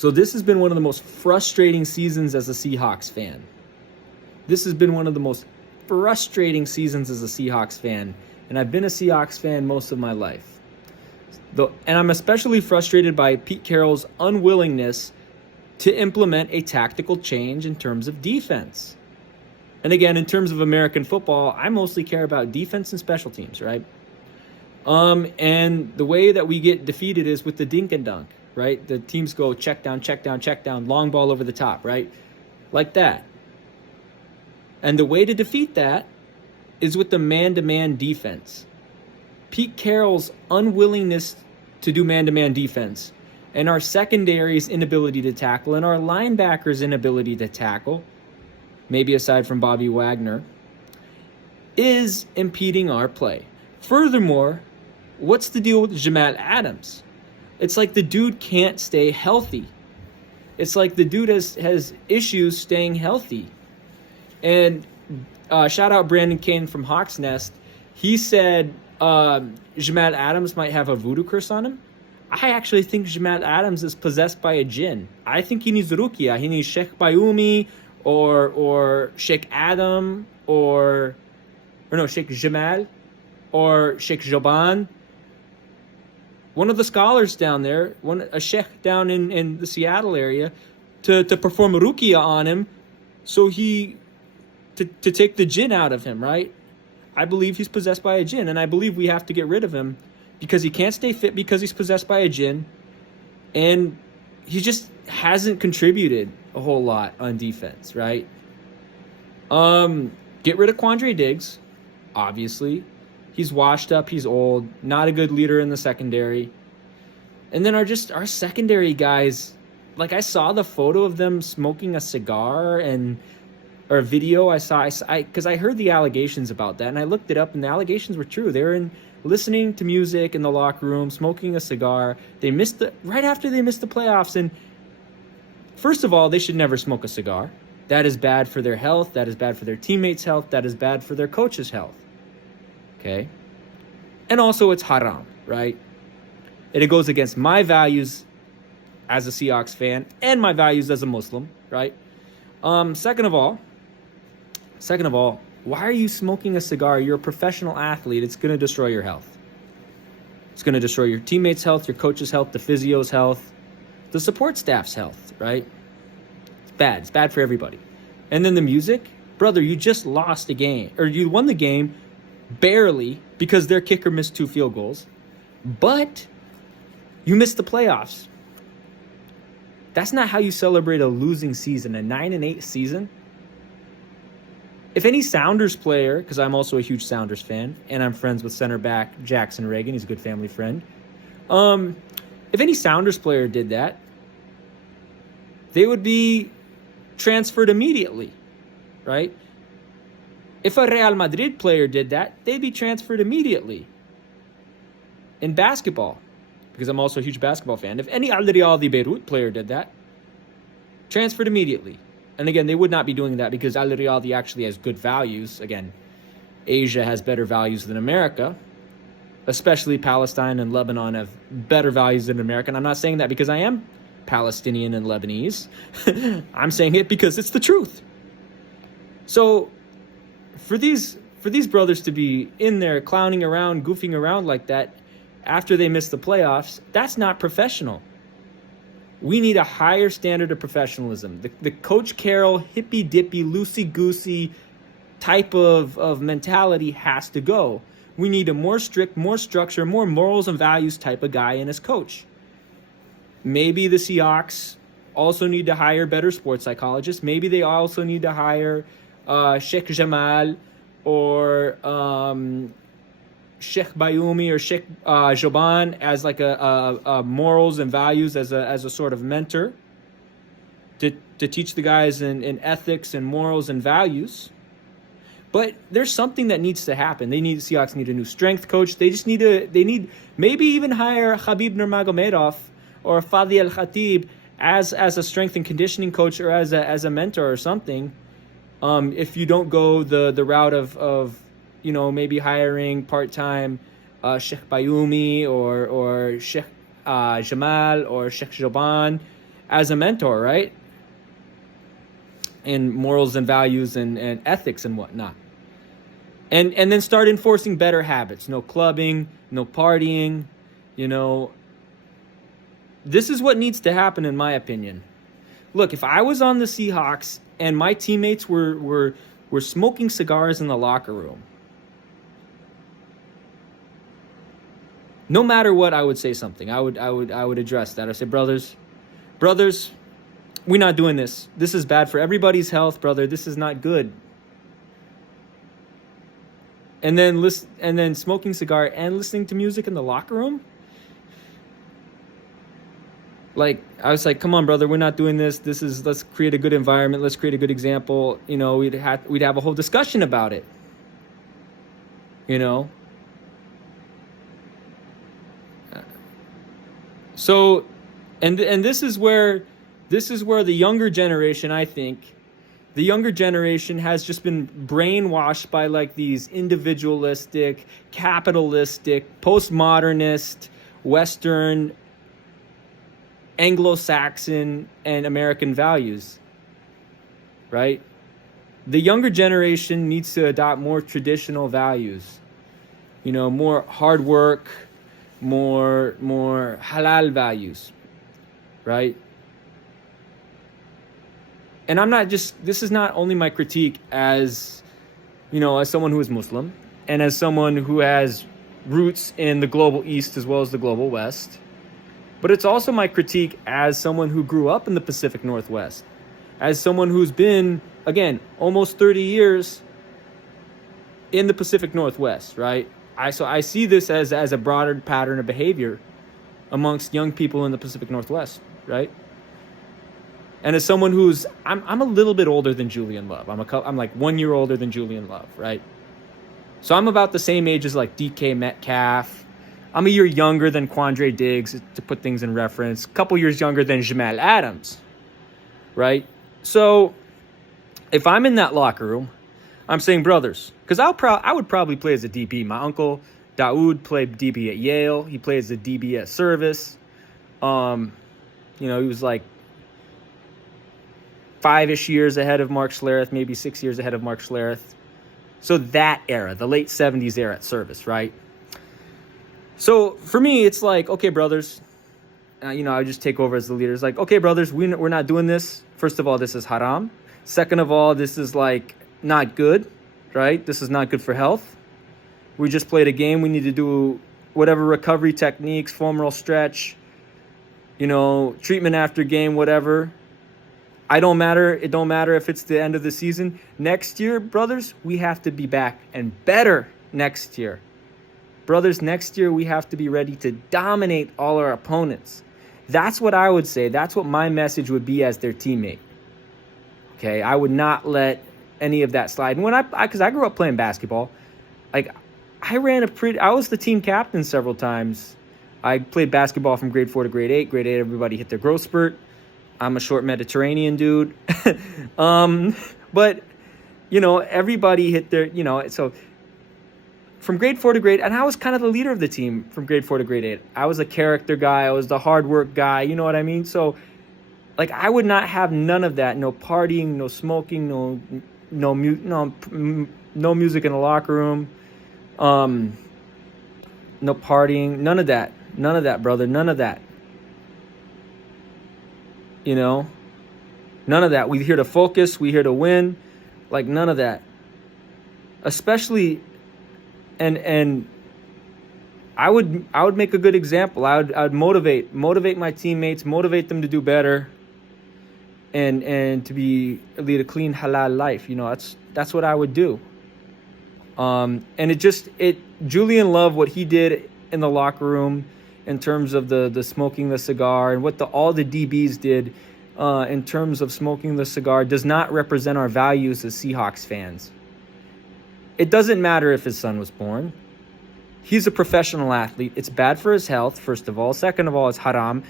So this has been one of the most frustrating seasons as a Seahawks fan. This has been one of the most frustrating seasons as a Seahawks fan, and I've been a Seahawks fan most of my life. And I'm especially frustrated by Pete Carroll's unwillingness to implement a tactical change in terms of defense. And again, in terms of American football, I mostly care about defense and special teams, right? And the way that we get defeated is with the dink and dunk, right? The teams go check down, check down, check down, long ball over the top, right? Like that. And the way to defeat that is with the man-to-man defense. Pete Carroll's unwillingness to do man-to-man defense and our secondary's inability to tackle and our linebackers' inability to tackle, maybe aside from Bobby Wagner, is impeding our play. Furthermore, what's the deal with Jamal Adams? It's like the dude can't stay healthy. It's like the dude has issues staying healthy. And shout out Brandon Kane from Hawks Nest. He said Jamal Adams might have a voodoo curse on him. I actually think Jamal Adams is possessed by a jinn. I think he needs ruqya. He needs Sheikh Bayumi or Sheikh Adam or no, Sheikh Jamal or Sheikh Joban. One of the scholars down there, a sheikh down in the Seattle area, to perform a ruqya on him so to take the jinn out of him, right? I believe he's possessed by a jinn, and I believe we have to get rid of him because he can't stay fit because he's possessed by a jinn, and he just hasn't contributed a whole lot on defense, right? Get rid of Quandre Diggs, obviously. He's washed up, he's old, not a good leader in the secondary. And then our secondary guys, like I saw the photo of them smoking a cigar or a video because I heard the allegations about that, and I looked it up, and the allegations were true. They were listening to music in the locker room, smoking a cigar. Right after they missed the playoffs, and first of all, they should never smoke a cigar. That is bad for their health. That is bad for their teammates' health. That is bad for their coach's health. Okay? And also, it's haram, right? And it goes against my values as a Seahawks fan and my values as a Muslim, right? Second of all, why are you smoking a cigar? You're a professional athlete. It's going to destroy your health. It's going to destroy your teammates' health, your coach's health, the physio's health, the support staff's health, right? It's bad. It's bad for everybody. And then the music, brother, you just lost a game, or you won the game barely because their kicker missed 2 field goals, but you missed the playoffs. That's not how you celebrate a losing season, a 9-8 season. If any Sounders player, because I'm also a huge Sounders fan, and I'm friends with center back Jackson Reagan, he's a good family friend. If any Sounders player did that, they would be transferred immediately, right? If a Real Madrid player did that, they'd be transferred immediately. In basketball, because I'm also a huge basketball fan, if any Al Real de Beirut player did that, transferred immediately. And again, they would not be doing that because Al Real actually has good values. Again, Asia has better values than America, especially Palestine and Lebanon have better values than America. And I'm not saying that because I am Palestinian and Lebanese. I'm saying it because it's the truth. So for these brothers to be in there clowning around, goofing around like that after they miss the playoffs, that's not professional. We need a higher standard of professionalism. The Coach Carroll hippy-dippy, loosey-goosey type of mentality has to go. We need a more strict, more structure, more morals and values type of guy in as coach. Maybe the Seahawks also need to hire better sports psychologists. Maybe they also need to hire Sheikh Jamal or Sheikh Bayumi or Sheikh Joban as like a morals and values as a sort of mentor to teach the guys in ethics and morals and values. But there's something that needs to happen. Seahawks need a new strength coach. They need maybe even hire Khabib Nurmagomedov or Fadi Al-Khatib as a strength and conditioning coach or as a mentor or something. If you don't go the route of maybe hiring part-time Sheikh Bayumi or Sheikh Jamal or Sheikh Joban as a mentor, right? And morals and values and ethics and whatnot. And then start enforcing better habits. No clubbing, no partying, you know. This is what needs to happen, in my opinion. Look, if I was on the Seahawks and my teammates were smoking cigars in the locker room, no matter what, I would say something. I would address that. I say, brothers, we're not doing this. This is bad for everybody's health, brother. This is not good. And then smoking cigar and listening to music in the locker room. Like, I was like, come on, brother, we're not doing this. Let's create a good environment. Let's create a good example. You know, we'd have a whole discussion about it. You know. So, and this is where the younger generation, I think, the younger generation has just been brainwashed by like these individualistic, capitalistic, postmodernist, Western, Anglo-Saxon, and American values, right? The younger generation needs to adopt more traditional values, you know, more hard work, more halal values, right? And this is not only my critique as, you know, as someone who is Muslim and as someone who has roots in the global East as well as the global West, but it's also my critique as someone who grew up in the Pacific Northwest, as someone who's been, again, almost 30 years in the Pacific Northwest, right? So I see this as a broader pattern of behavior amongst young people in the Pacific Northwest, right? And as someone I'm a little bit older than Julian Love. I'm like 1 year older than Julian Love, right? So I'm about the same age as like DK Metcalf. I'm a year younger than Quandre Diggs, to put things in reference. A couple years younger than Jamal Adams, right? So if I'm in that locker room, I'm saying, brothers, because I would probably play as a DB. My uncle Daoud played DB at Yale. He played as a DB at Service. You know, he was like 5-ish years ahead of Mark Schlereth, maybe 6 years ahead of Mark Schlereth. So that era, the late 70s era at Service, right? So for me, it's like, okay, brothers, you know, I just take over as the leader. It's like, okay, brothers, we're not doing this. First of all, this is haram. Second of all, this is like not good, right? This is not good for health. We just played a game. We need to do whatever recovery techniques, foam roll stretch, you know, treatment after game, whatever. It don't matter if it's the end of the season. Next year, brothers, we have to be back and better next year. Brothers, next year we have to be ready to dominate all our opponents. That's what I would say. That's what my message would be as their teammate. Okay, I would not let any of that slide. And because I grew up playing basketball, like I was the team captain several times. I played basketball from grade 4 to grade 8. Grade 8, everybody hit their growth spurt. I'm a short Mediterranean dude. But, you know, everybody hit their, you know, so from grade 4 to grade, and I was kind of the leader of the team from grade 4 to grade 8. I was a character guy. I was the hard work guy. You know what I mean? So, like, I would not have none of that. No partying, no smoking, no music in the locker room. No partying, none of that. None of that, brother. None of that. You know? None of that. We're here to focus. We're here to win. Like, none of that. Especially... And I would make a good example. I would motivate my teammates, motivate them to do better, and to lead a clean halal life. You know, that's what I would do. And Julian Love, what he did in the locker room in terms of the smoking the cigar, and what all the DBs did in terms of smoking the cigar, does not represent our values as Seahawks fans. It doesn't matter if his son was born. He's a professional athlete. It's bad for his health, first of all. Second of all, it's haram.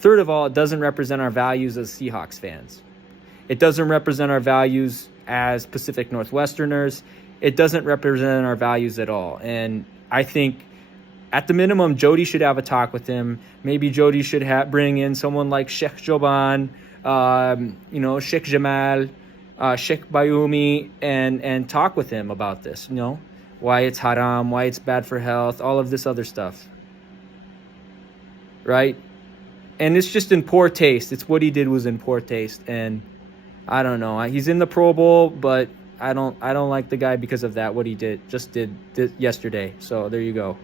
Third of all, it doesn't represent our values as Seahawks fans. It doesn't represent our values as Pacific Northwesterners. It doesn't represent our values at all. And I think At the minimum, Jody should have a talk with him. Maybe Jody should bring in someone like Sheikh Joban, Sheikh Jamal, Sheikh Bayumi, and talk with him about this, why it's haram, why it's bad for health, all of this other stuff. Right? And it's just in poor taste. It's what he did was in poor taste. And I don't know. He's in the Pro Bowl, but I don't like the guy because of that, what he did yesterday. So there you go.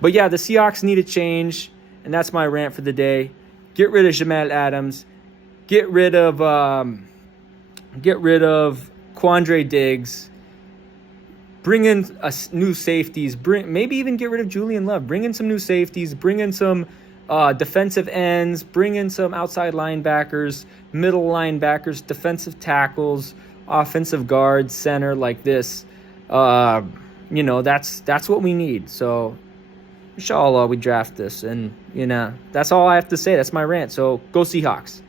But yeah, the Seahawks need a change, and that's my rant for the day. Get rid of Jamal Adams. Get rid of Quandre Diggs. Bring in new safeties. Maybe even get rid of Julian Love. Bring in some new safeties. Bring in some defensive ends. Bring in some outside linebackers, middle linebackers, defensive tackles, offensive guards, center like this. That's what we need. So inshallah we draft this, and that's all I have to say. That's my rant. So go Seahawks.